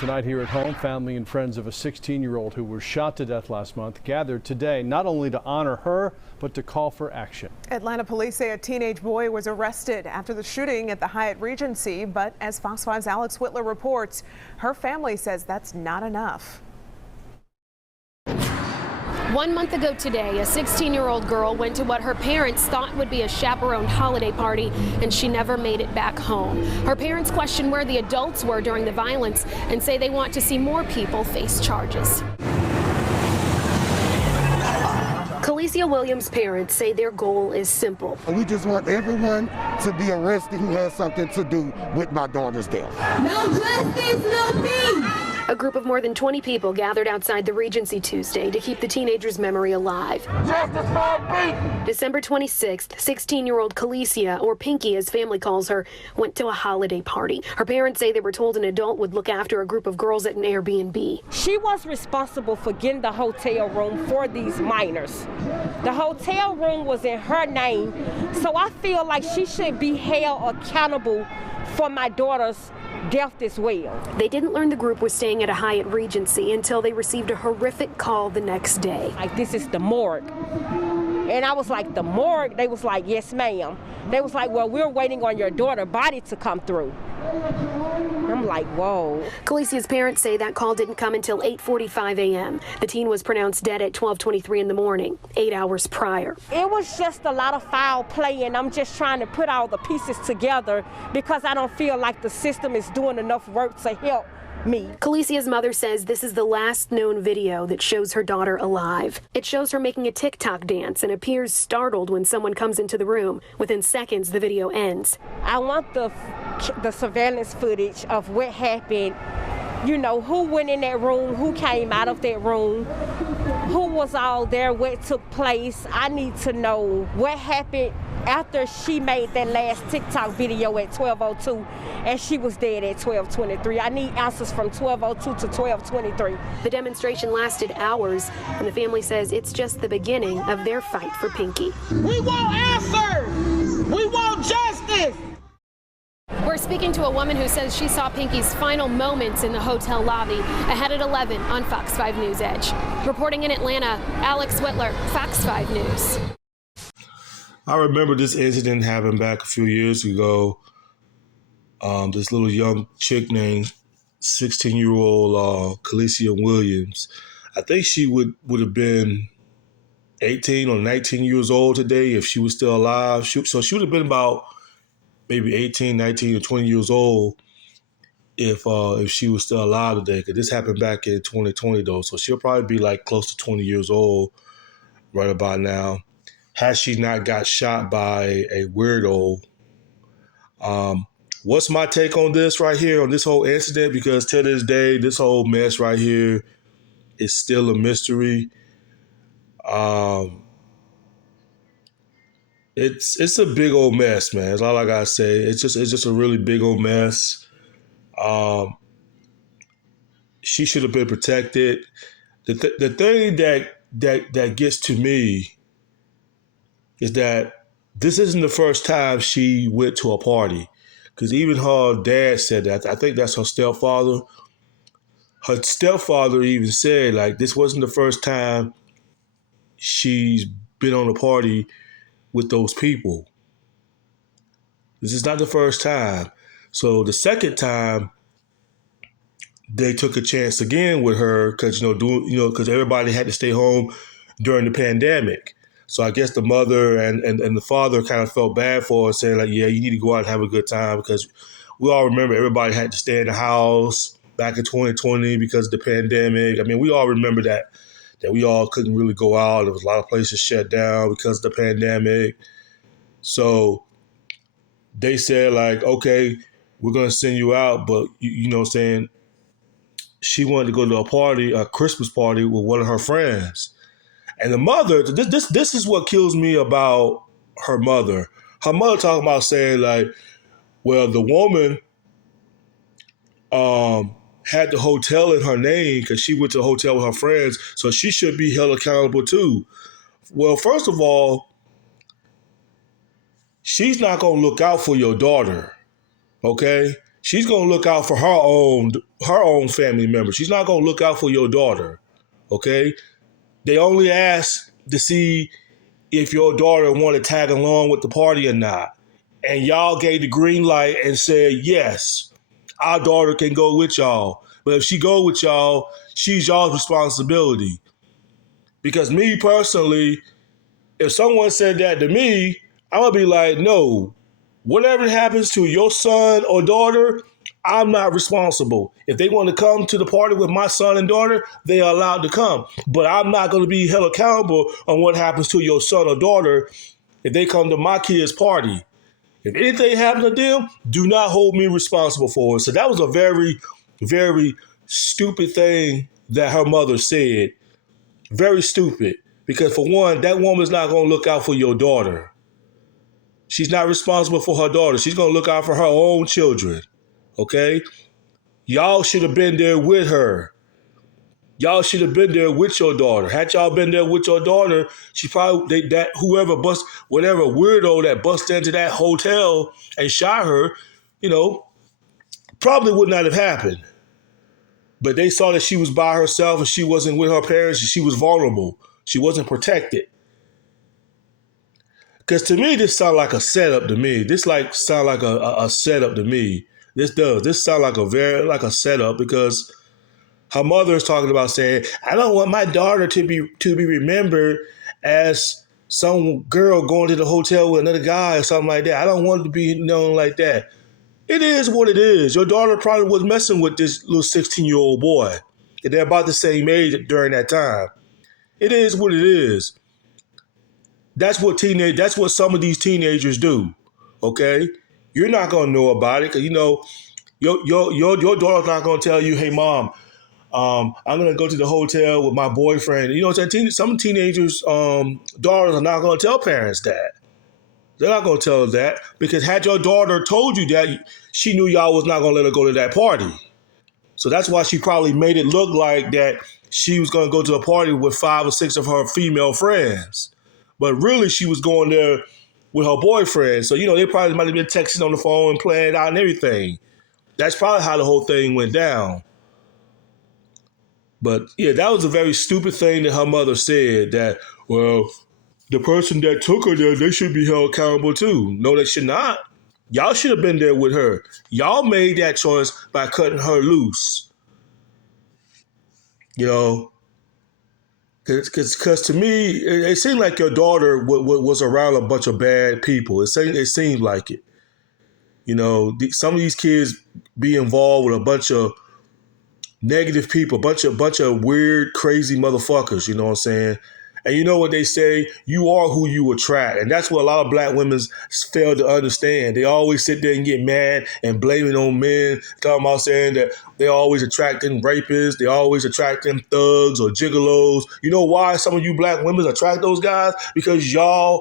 Tonight here at home, family and friends of a 16-year-old who was shot to death last month gathered today not only to honor her, but to call for action. Atlanta police say a teenage boy was arrested after the shooting at the Hyatt Regency, but as Fox 5's Alex Whitler reports, her family says that's not enough. 1 month ago today, a 16-year-old girl went to what her parents thought would be a chaperoned holiday party, and she never made it back home. Her parents question where the adults were during the violence and say they want to see more people face charges. Khalesia Williams' parents say their goal is simple. We just want everyone to be arrested who has something to do with my daughter's death. No justice, no peace. A group of more than 20 people gathered outside the Regency Tuesday to keep the teenager's memory alive. Justice for Pink! December 26th, 16-year-old Khalesia, or Pinky as family calls her, went to a holiday party. Her parents say they were told an adult would look after a group of girls at an Airbnb. She was responsible for getting the hotel room for these minors. The hotel room was in her name, so I feel like she should be held accountable for my daughter's death as well. They didn't learn the group was staying at a Hyatt Regency until they received a horrific call the next day. Like, this is the morgue. And I was like, the morgue? They was like, yes, ma'am. They was like, well, we're waiting on your daughter's body to come through. I'm like, whoa. Khalesia's parents say that call didn't come until 8:45 a.m. The teen was pronounced dead at 12:23 in the morning, 8 hours prior. It was just a lot of foul play, and I'm just trying to put all the pieces together because I don't feel like the system is doing enough work to help me. Khalesia's mother says this is the last known video that shows her daughter alive. It shows her making a TikTok dance and appears startled when someone comes into the room. Within seconds, the video ends. I want the surveillance footage of what happened. You know, who went in that room, who came out of that room, who was all there, what took place. I need to know what happened after she made that last TikTok video at 12:02 and she was dead at 12:23. I need answers from 12:02 to 12:23. The demonstration lasted hours, and the family says it's just the beginning of their fight for Pinky. We want answers! We want justice! We're speaking to a woman who says she saw Pinky's final moments in the hotel lobby ahead at 11 on Fox 5 News Edge. Reporting in Atlanta, Alex Whitler, Fox 5 News. I remember this incident happened back a few years ago. This little young chick named 16-year-old Khalesia Williams. I think she would have been 18 or 19 years old today if she was still alive. So she would have been about maybe 18, 19, or 20 years old if she was still alive today. Because this happened back in 2020 though, so she'll probably be like close to 20 years old right about now. Had she not got shot by a weirdo. What's my take on this right here, on this whole incident? Because to this day, this whole mess right here is still a mystery. It's a big old mess, man. That's all I gotta say. It's just a really big old mess. She should have been protected. The thing that gets to me is that this isn't the first time she went to a party. Because even her dad said that. I think that's her stepfather. Her stepfather even said, like, this wasn't the first time she's been on a party with those people. This is not the first time. So the second time, they took a chance again with her because, because everybody had to stay home during the pandemic. So I guess the mother and the father kind of felt bad for her, saying like, yeah, you need to go out and have a good time, because we all remember everybody had to stay in the house back in 2020 because of the pandemic. I mean, we all remember that we all couldn't really go out. There was a lot of places shut down because of the pandemic. So they said like, okay, we're going to send you out. But, you know what I'm saying, she wanted to go to a party, a Christmas party with one of her friends. And the mother, this is what kills me about her mother. Her mother talking about saying like, well, the woman had the hotel in her name because she went to the hotel with her friends, so she should be held accountable too. Well, first of all, she's not going to look out for your daughter, okay? She's going to look out for her own her own family members. She's not going to look out for your daughter, okay? They only ask to see if your daughter want to tag along with the party or not. And y'all gave the green light and said, yes, our daughter can go with y'all. But if she go with y'all, she's y'all's responsibility. Because me personally, if someone said that to me, I'm going to be like, no, whatever happens to your son or daughter, I'm not responsible. If they want to come to the party with my son and daughter, they are allowed to come. But I'm not going to be held accountable on what happens to your son or daughter if they come to my kid's party. If anything happens to them, do not hold me responsible for it. So that was a very, very stupid thing that her mother said. Very stupid. Because for one, that woman's not going to look out for your daughter. She's not responsible for her daughter. She's going to look out for her own children. Okay? Y'all should have been there with her. Y'all should have been there with your daughter. Had y'all been there with your daughter, she probably whatever weirdo that busted into that hotel and shot her, probably would not have happened. But they saw that she was by herself and she wasn't with her parents and she was vulnerable. She wasn't protected. Because to me, this sounds like a setup to me. This sound like a setup to me. This does. This sounds like a setup because her mother is talking about saying, I don't want my daughter to be remembered as some girl going to the hotel with another guy or something like that. I don't want it to be known like that. It is what it is. Your daughter probably was messing with this little 16-year-old boy. And they're about the same age during that time. It is what it is. That's what some of these teenagers do. Okay? You're not gonna know about it because your daughter's not gonna tell you, hey mom, I'm gonna go to the hotel with my boyfriend. Some teenagers' daughters are not gonna tell parents that. They're not gonna tell that because had your daughter told you that, she knew y'all was not gonna let her go to that party. So that's why she probably made it look like that she was gonna go to a party with 5 or 6 of her female friends. But really she was going there with her boyfriend. So, they probably might have been texting on the phone and playing it out and everything. That's probably how the whole thing went down. But yeah, that was a very stupid thing that her mother said that, well, the person that took her there, they should be held accountable too. No, they should not. Y'all should have been there with her. Y'all made that choice by cutting her loose. Because to me, it seemed like your daughter was around a bunch of bad people. It seemed like it. Some of these kids be involved with a bunch of negative people, bunch of weird, crazy motherfuckers, you know what I'm saying? And you know what they say, you are who you attract. And that's what a lot of black women fail to understand. They always sit there and get mad and blame it on men, talking about saying that they always attracting rapists, they always attracting thugs or gigolos. You know why some of you black women attract those guys? Because you are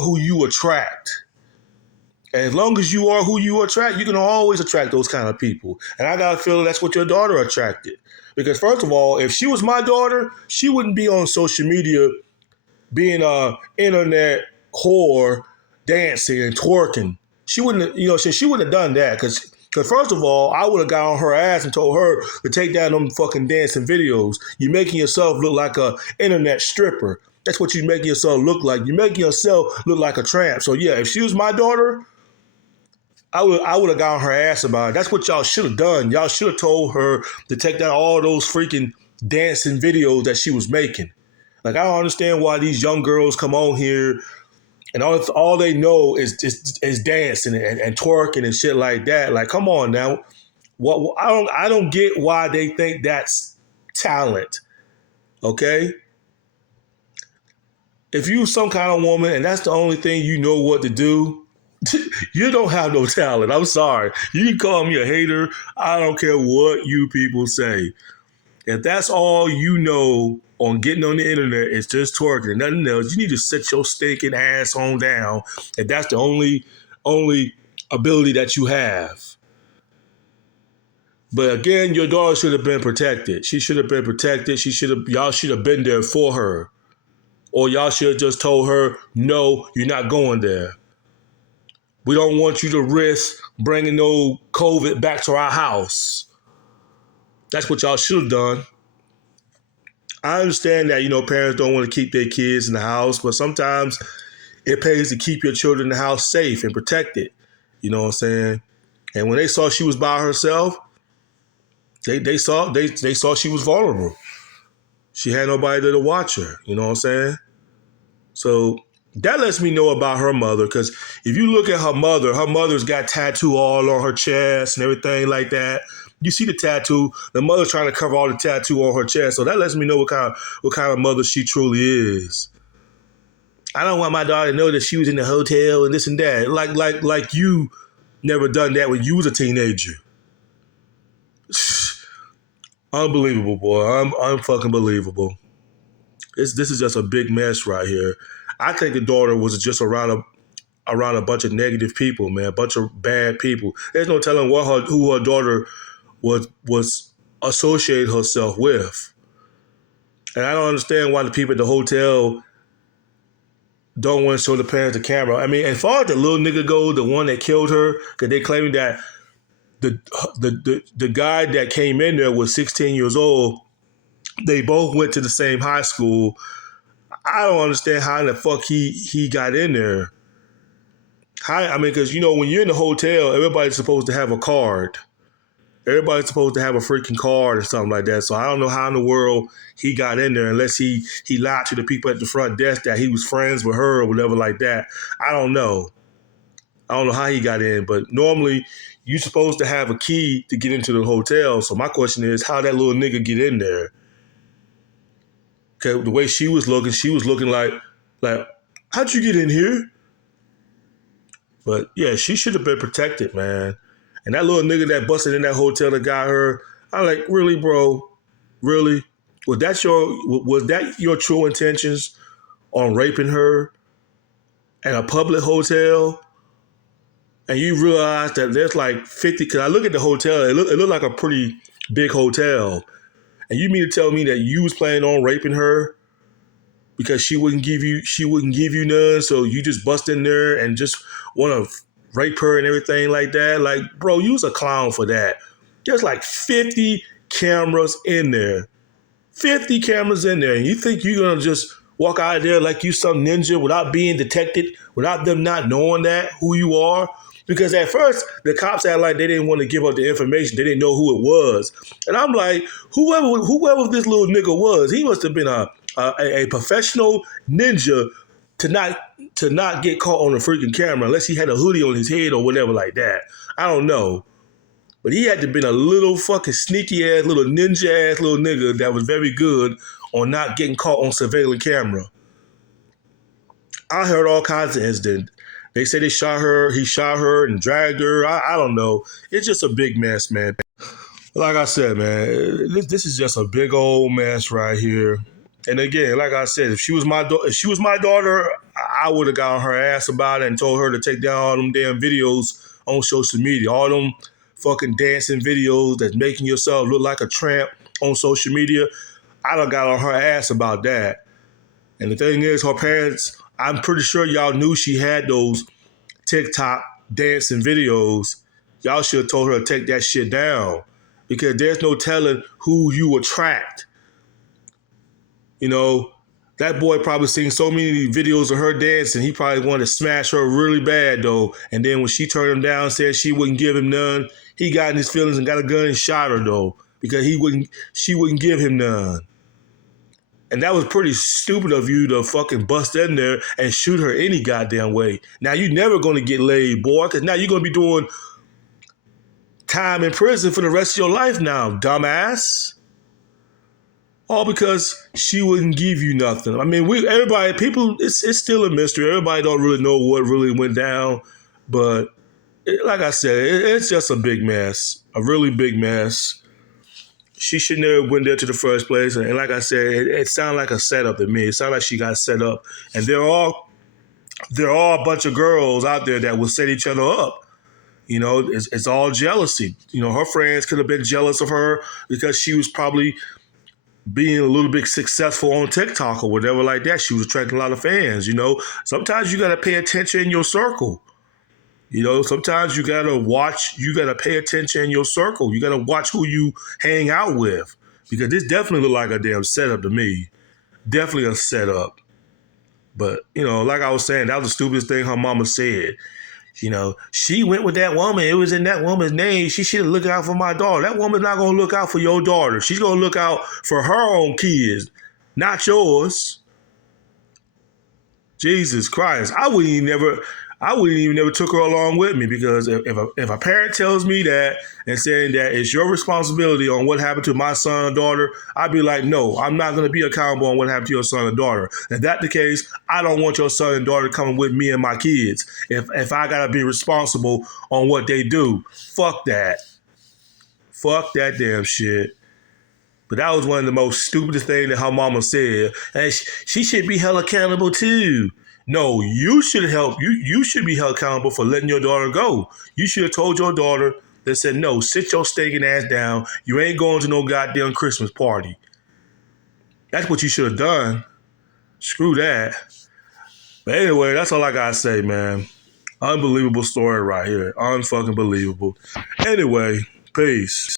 who you attract. And as long as you are who you attract, you can always attract those kind of people. And I got to feel that's what your daughter attracted. Because first of all, if she was my daughter, she wouldn't be on social media being a internet whore, dancing and twerking. She wouldn't, she wouldn't have done that. Because first of all, I would have got on her ass and told her to take down them fucking dancing videos. You're making yourself look like a internet stripper. That's what you're making yourself look like. You're making yourself look like a tramp. So yeah, if she was my daughter, I would have got on her ass about it. That's what y'all should have done. Y'all should have told her to take down all those freaking dancing videos that she was making. Like, I don't understand why these young girls come on here and all they know is dancing and twerking and shit like that. Like, come on now. I don't get why they think that's talent. Okay? If you some kind of woman and that's the only thing you know what to do, you don't have no talent. I'm sorry. You can call me a hater. I don't care what you people say. If that's all you know on getting on the internet is just twerking and nothing else, you need to sit your stinking ass on down if that's the only ability that you have. But again, your daughter should have been protected. She should have been protected. Y'all should have been there for her. Or y'all should have just told her, no, you're not going there. We don't want you to risk bringing no COVID back to our house. That's what y'all should have done. I understand that, parents don't want to keep their kids in the house, but sometimes it pays to keep your children in the house safe and protected. You know what I'm saying? And when they saw she was by herself, they saw she was vulnerable. She had nobody there to watch her. You know what I'm saying? So that lets me know about her mother, because if you look at her mother's got tattoo all on her chest and everything like that. You see the tattoo. The mother's trying to cover all the tattoo on her chest. So that lets me know what kind of mother she truly is. I don't want my daughter to know that she was in the hotel and this and that. Like you never done that when you was a teenager. Unbelievable, boy. Unfucking believable. This is just a big mess right here. I think the daughter was just around a bunch of negative people, man. A bunch of bad people. There's no telling who her daughter was associated herself with. And I don't understand why the people at the hotel don't want to show the parents the camera. I mean, as far as the little nigga goes, the one that killed her, because they claiming that the guy that came in there was 16 years old. They both went to the same high school. I don't understand how in the fuck he got in there. Because when you're in the hotel, everybody's supposed to have a card. Everybody's supposed to have a freaking card or something like that. So I don't know how in the world he got in there unless he lied to the people at the front desk that he was friends with her or whatever like that. I don't know. I don't know how he got in, but normally you're supposed to have a key to get into the hotel. So my question is, how that little nigga get in there? Because the way she was looking like, how'd you get in here? But yeah, she should have been protected, man. And that little nigga that busted in that hotel that got her, I'm like, really, bro? Really? Was that your true intentions on raping her at a public hotel? And you realize that there's like 50, because I look at the hotel, it looked like a pretty big hotel. And you mean to tell me that you was planning on raping her because she wouldn't give you none, so you just bust in there and just want to rape her and everything like that? Like, bro, you was a clown for that. There's like 50 cameras in there. 50 cameras in there. And you think you're going to just walk out of there like you some ninja without being detected, without them not knowing who you are? Because at first, the cops act like they didn't want to give up the information. They didn't know who it was. And I'm like, whoever this little nigga was, he must have been a professional ninja to not get caught on the freaking camera, unless he had a hoodie on his head or whatever like that. I don't know. But he had to have been a little fucking sneaky ass, little ninja ass little nigga that was very good on not getting caught on surveillance camera. I heard all kinds of incidents. They say he shot her and dragged her. I don't know. It's just a big mess, man. Like I said, man, this is just a big old mess right here. And again, like I said, if she was my daughter, I would have got on her ass about it and told her to take down all them damn videos on social media. All them fucking dancing videos that's making yourself look like a tramp on social media. I done got on her ass about that. And the thing is, her parents, I'm pretty sure y'all knew she had those TikTok dancing videos. Y'all should have told her to take that shit down, because there's no telling who you attract. That boy probably seen so many videos of her dancing, he probably wanted to smash her really bad, though. And then when she turned him down, said she wouldn't give him none, he got in his feelings and got a gun and shot her, though, because she wouldn't give him none. And that was pretty stupid of you to fucking bust in there and shoot her any goddamn way. Now you're never going to get laid, boy, because now you're going to be doing time in prison for the rest of your life now, dumbass. All because she wouldn't give you nothing. I mean, it's still a mystery. Everybody don't really know what really went down. But like I said, it's just a big mess, a really big mess. She should never went there to the first place. And like I said, it sounded like a setup to me. It sounded like she got set up. And there are a bunch of girls out there that will set each other up. It's all jealousy. Her friends could have been jealous of her because she was probably being a little bit successful on TikTok or whatever like that. She was attracting a lot of fans. Sometimes you got to pay attention in your circle. You know, sometimes you gotta watch, you gotta pay attention in your circle. You gotta watch who you hang out with. Because this definitely looked like a damn setup to me. Definitely a setup. But, you know, like I was saying, that was the stupidest thing her mama said. You know, she went with that woman. It was in that woman's name. She should have looked out for my daughter. That woman's not going to look out for your daughter. She's going to look out for her own kids, not yours. Jesus Christ. I wouldn't even never took her along with me, because if a parent tells me that and saying that it's your responsibility on what happened to my son or daughter, I'd be like, no, I'm not going to be accountable on what happened to your son or daughter. If that's the case, I don't want your son and daughter coming with me and my kids. If I got to be responsible on what they do, fuck that. Fuck that damn shit. But that was one of the most stupidest things that her mama said. And she should be held accountable too. No, you should help. You should be held accountable for letting your daughter go. You should have told your daughter that said, no, sit your stinking ass down. You ain't going to no goddamn Christmas party. That's what you should have done. Screw that. But anyway, that's all I gotta say, man. Unbelievable story right here. Unfucking believable. Anyway, peace.